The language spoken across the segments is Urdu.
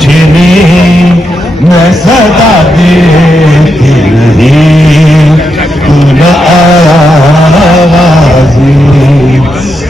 چھنی میں صدا دیتی رہی تو نہ آیا آوازی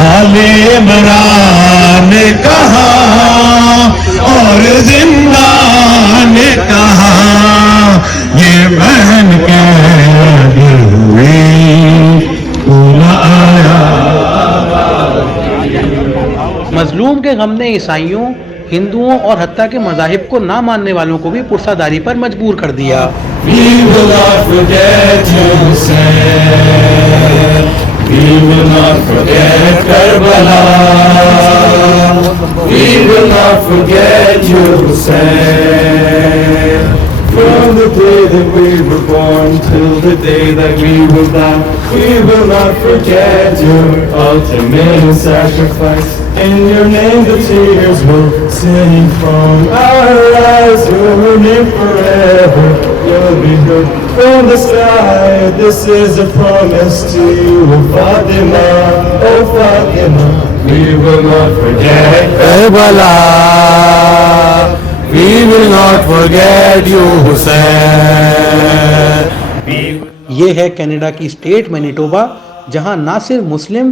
آل عمران نے کہا اور زندہ نے کہا یہ بہن کہہ ہوئی تو نہ آیا. مظلوم کے غم نے عیسائیوں، ہندوؤں اور حتیٰ کہ مذاہب کو نہ ماننے والوں کو بھی پرسہ داری پر مجبور کر دیا. We will not forget you, Hussein. We will not forget Karbala. We will not forget you, Hussein. From the day that we were born till the day that we will die, we will not forget your ultimate sacrifice. In your name the tears will sing from our eyes. Your name forever, you'll be good from the sky. This is a promise to you, O Fatima, O Fatima. We will not forget Karbala. We will not forget you, Hussein. یہ ہے کینیڈا کی اسٹیٹ مینیٹوبا، جہاں نہ صرف مسلم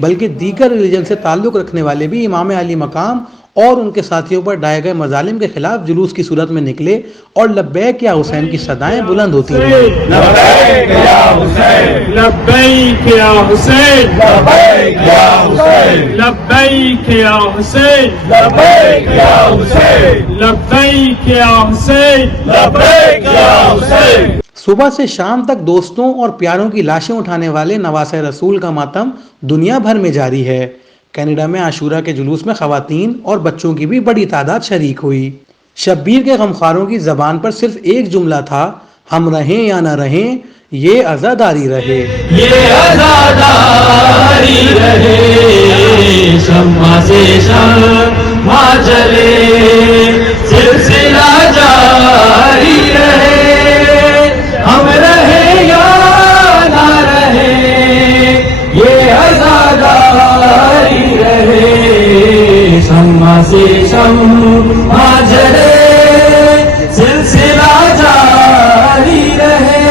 بلکہ دیگر ریلیجن سے تعلق رکھنے والے بھی امام علی مقام اور ان کے ساتھیوں پر ڈھائے گئے مظالم کے خلاف جلوس کی صورت میں نکلے اور لبیک یا حسین کی صدائیں بلند ہوتی رہیں. لبیک یا حسین، لبیک یا حسین، لبیک یا حسین، لبیک یا حسین، لبیک یا حسین، لبیک یا حسین، لبیک یا حسین. صبح سے شام تک دوستوں اور پیاروں کی لاشیں اٹھانے والے نواسۂ رسول کا ماتم دنیا بھر میں جاری ہے. کینیڈا میں عاشورہ کے جلوس میں خواتین اور بچوں کی بھی بڑی تعداد شریک ہوئی. شبیر کے غمخواروں کی زبان پر صرف ایک جملہ تھا: ہم رہیں یا نہ رہیں یہ عزاداری رہے. یہ عزاداری رہے، شمع سے شمع چلے، سلسلہ جاری رہے. ہم رہے یا نہ رہے یہ عزاداری رہے، شمع سے شمع چلے، سلسلہ جاری رہے.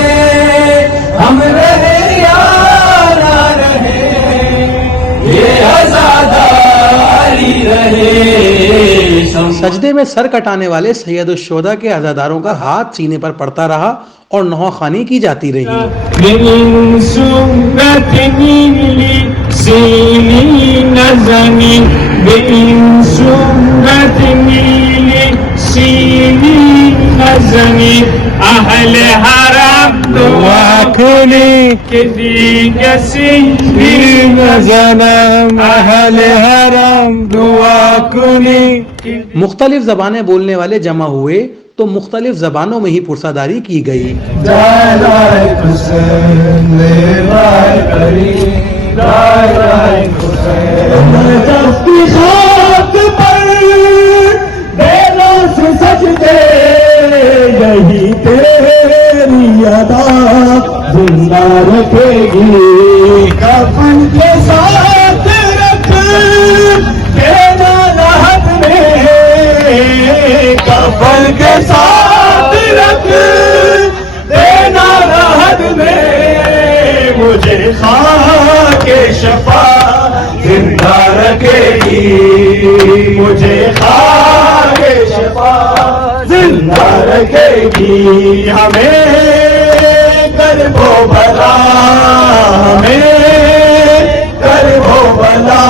ہم رہے یا نہ رہے یہ عزاداری رہے. سجدے میں سر کٹانے والے سید الشہداء کے عزاداروں کا ہاتھ سینے پر پڑتا رہا اور نوحہ خوانی کی جاتی رہی. من سنت نیلی سینی نزنی، من سنت نیلی سینی نزنی، اہل حرم دعا کنی کہ دیگه سینی نزنم، اہل حرم دعا کنی. مختلف زبانیں بولنے والے جمع ہوئے تو مختلف زبانوں میں ہی پرسہ داری کی گئی. Die like Hussein, live like Ali, die like Hussein. میں جب کی خاک پر دینا سے سجدے، یہی تیری ادا زندہ رکھے گی. کفن کے ساتھ رکھ دینا لحد میں، کفن کے ساتھ رکھ دینا لحد میں، مجھے خاک شفا زندہ رکھے گی، مجھے خاک شفا زندہ رکھے گی. ہمیں کرب و بلا، ہمیں کرب و بلا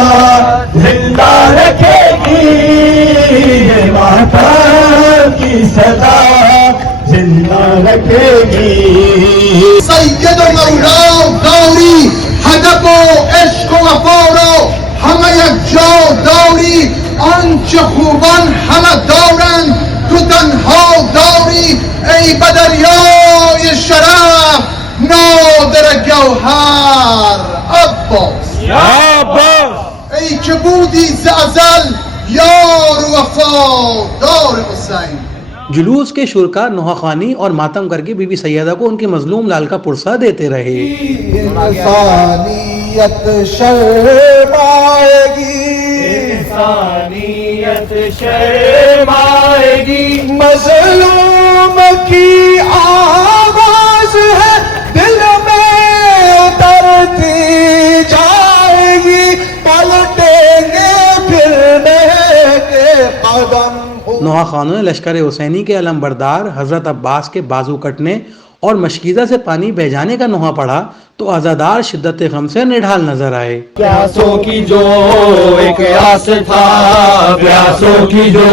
زندہ رکھے گی. یہ ماتم کی صدا زندہ رکھے گی. سید و مولا و داری، هدف و عشق و وفا را همه یک جا داری. آنچه خوبان همه دارند تو تنها داری. ای به دریای شرف نادر گوهر عباس، ای که بودی ز ازل یار و وفادار حسین. جلوس کے شرکا نوحہ خوانی اور ماتم کر کے بی بی سیدہ کو ان کے مظلوم لال کا پرسہ دیتے رہے. انسانیت شرمائے گی، انسانیت انسانیت شرمائے گی. مظلوم کی آواز ہے دل میں اترتی جائے گی, پلٹیں گے پھرنے کے قدم. نوحہ خانوں نے لشکر حسینی کے علم بردار حضرت عباس کے بازو کٹنے اور مشکیزہ سے پانی بہہ جانے کا نوحہ پڑھا تو عزادار شدت غم سے نڈھال نظر آئے. پیاسوں کی جو ایک آس تھا, پیاسوں کی جو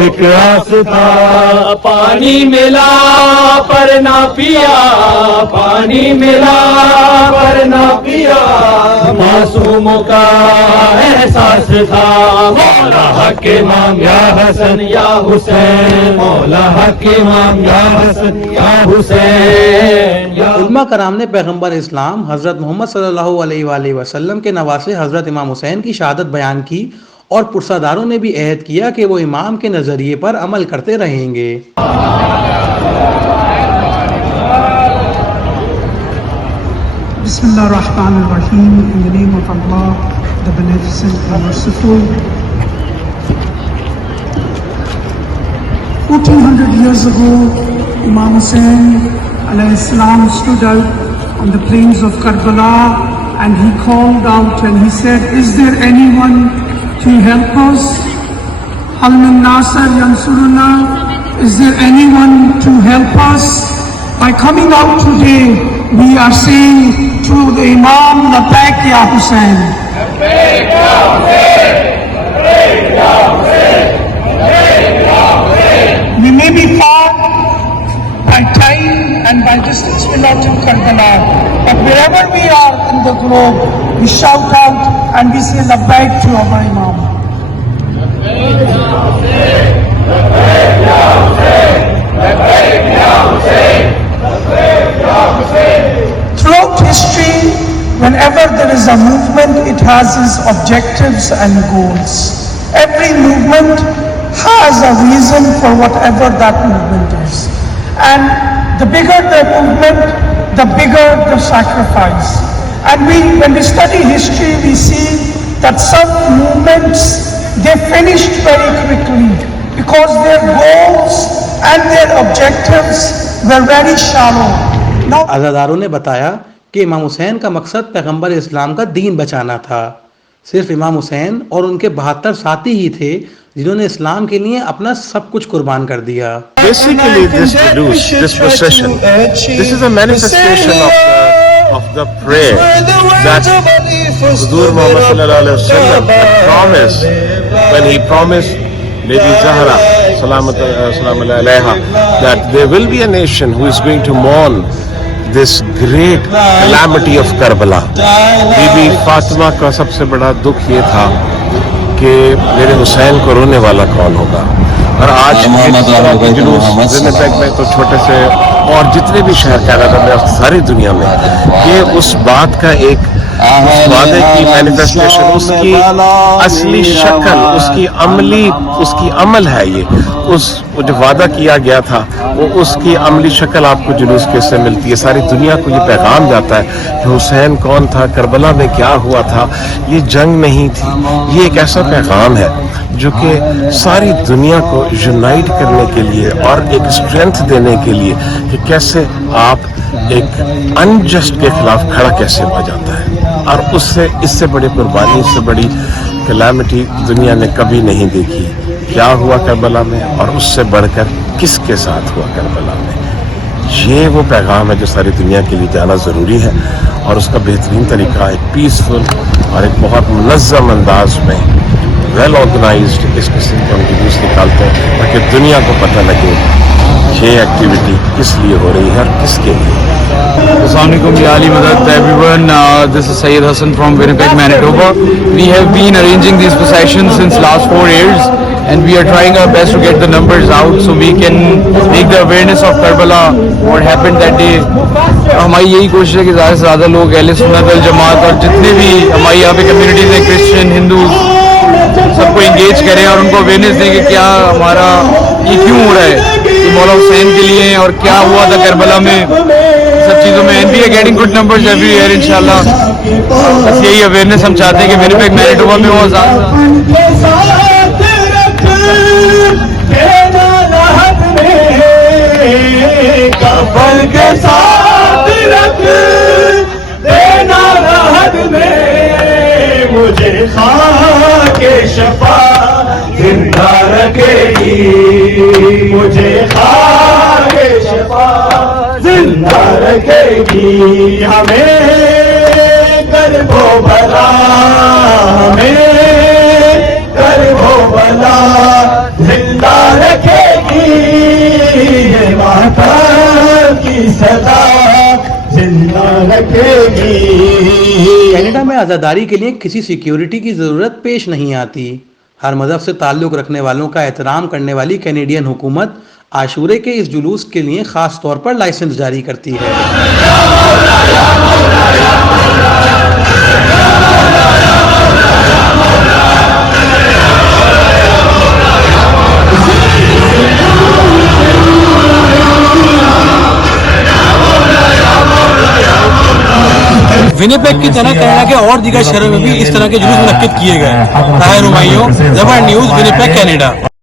ایک آس تھا, پانی ملا پر نہ پیا, پانی ملا پر نہ پیا, معصوموں کا احساس تھا. مولا حق امام یا حسن یا حسین, مولا حق امام یا حسن یا حسین. علماء کرام نے پیغمبر اسلام حضرت محمد صلی اللہ علیہ وآلہ وسلم کے نواسے حضرت امام حسین کی شہادت بیان کی اور پرسہ داروں نے بھی عہد کیا کہ وہ امام کے نظریے پر عمل کرتے رہیں گے. بسم اللہ الرحمن الرحیم. In the name of Allah, the Beneficent and Merciful. 1400 years ago, Imam Hussain alayhi salam stood out on the plains of Karbala and he called out and he said, is there anyone to help us? Hal min nasir yansuruna? Is there anyone to help us? By coming out today, we are saying to the Imam, Labbaik ya Hussain. Labbaik ya Hussain. Labbaik ya Hussain. Labbaik ya Hussain. We may be far by time and by distance we're not in Karbala, but wherever we are in the globe, we shout out and we say Labbaik to our Imam. Labbaik ya Hussain. Labbaik ya Hussain. Labbaik ya Hussain. Labbaik ya Hussain. Throughout history, whenever there is a movement, it has its objectives and goals. Every movement has a reason for whatever that movement is. And the bigger the movement, the bigger the sacrifice. And when we study history, we see that some movements, they finished very quickly because their goals and their objectives were very shallow. Now, عزاداروں نے بتایا کہ امام حسین کا مقصد پیغمبر اسلام کا دین بچانا تھا. صرف امام حسین اور ان کے 72 ساتھی ہی تھے جنہوں نے اسلام کے لیے اپنا سب کچھ قربان کر دیا. Basically, this julus, this procession, this is a manifestation of the prayer that Huzur Muhammad sallallahu alaihi wasallam had promised when he promised Lady Zahra salam alaiha that there will be a nation who is going to mourn this great calamity of Karbala. Bibi Fatima کا سب سے بڑا دکھ یہ تھا کہ میرے حسین کو رونے والا کون ہوگا. اور آج جلوس ونیپیگ میں تو چھوٹے سے اور جتنے بھی شہر کینیڈا میں ساری دنیا میں یہ اس بات کا ایک اس وعدے کی مینیفیسٹیشن, اس کی اصلی شکل, اس کی عمل ہے. یہ اس جو وعدہ کیا گیا تھا وہ اس کی عملی شکل آپ کو جلوس کے سے ملتی ہے. ساری دنیا کو یہ پیغام جاتا ہے کہ حسین کون تھا, کربلا میں کیا ہوا تھا, یہ جنگ نہیں تھی. یہ ایک ایسا پیغام ہے جو کہ ساری دنیا کو یونائٹ کرنے کے لیے اور ایک اسٹرینتھ دینے کے لیے کہ کیسے آپ ایک انجسٹ کے خلاف کھڑا کیسے ہوا جاتا ہے. اور اس سے بڑی قربانی, اس سے بڑی کلیمٹی دنیا نے کبھی نہیں دیکھی. کیا ہوا کربلا میں اور اس سے بڑھ کر کس کے ساتھ ہوا کربلا میں. یہ وہ پیغام ہے جو ساری دنیا کے لیے جانا ضروری ہے, اور اس کا بہترین طریقہ ایک پیسفل اور ایک بہت منظم انداز میں ویل آرگنائزڈ اس قسم کا جلوس نکالتے ہیں تاکہ دنیا کو پتہ لگے یہ ایکٹیویٹی کس لیے ہو رہی ہے اور کس کے لیے. السلام علیکم, یا علی مدد everyone. This is Syed Hassan from Winnipeg, Manitoba. We have been arranging these processions since last 4 years and we are trying our best to get the numbers out so we can make the awareness of Karbala, what happened that day. ہماری یہی کوشش ہے کہ زیادہ سے زیادہ لوگ اہل سنت والجماعت اور جتنے بھی ہماری یہاں پہ کمیونٹیز ہیں, کرسچن, ہندوز, سب کو انگیج کریں اور ان کو اویئرنیس دیں کہ کیا ہمارا یہ کیوں ہو رہا ہے, یہ مولا حسین کے لیے اور کیا ہوا تھا کربلا میں, سب چیزوں میں. And we are getting good numbers every year انشاءاللہ. بس یہی اویئرنیس ہم چاہتے ہیں کہ ونیپیگ مینیٹوبا میں ہو. دینا لحد میں کفن کے ساتھ رکھ دینا لحد میں مجھے خاک شفا زندہ رکھے گی مجھے خاک شفا زندہ رکھے گی ہمیں کرب و بلا ہمیں کرب و بلا زندہ رکھے گی یہ ماتم کی سزا زندہ رکھے گی. کینیڈا میں عزاداری کے لیے کسی سیکیورٹی کی ضرورت پیش نہیں آتی. ہر مذہب سے تعلق رکھنے والوں کا احترام کرنے والی کینیڈین حکومت عاشورے کے اس جلوس کے لیے خاص طور پر لائسنس جاری کرتی ہے. ونیپیگ کی طرح کینیڈا کے اور دیگر شہروں میں بھی اس طرح کے جلوس منعقد کیے گئے ہیں. طاہر ہمایوں، زبر نیوز، ونیپیگ، کینیڈا.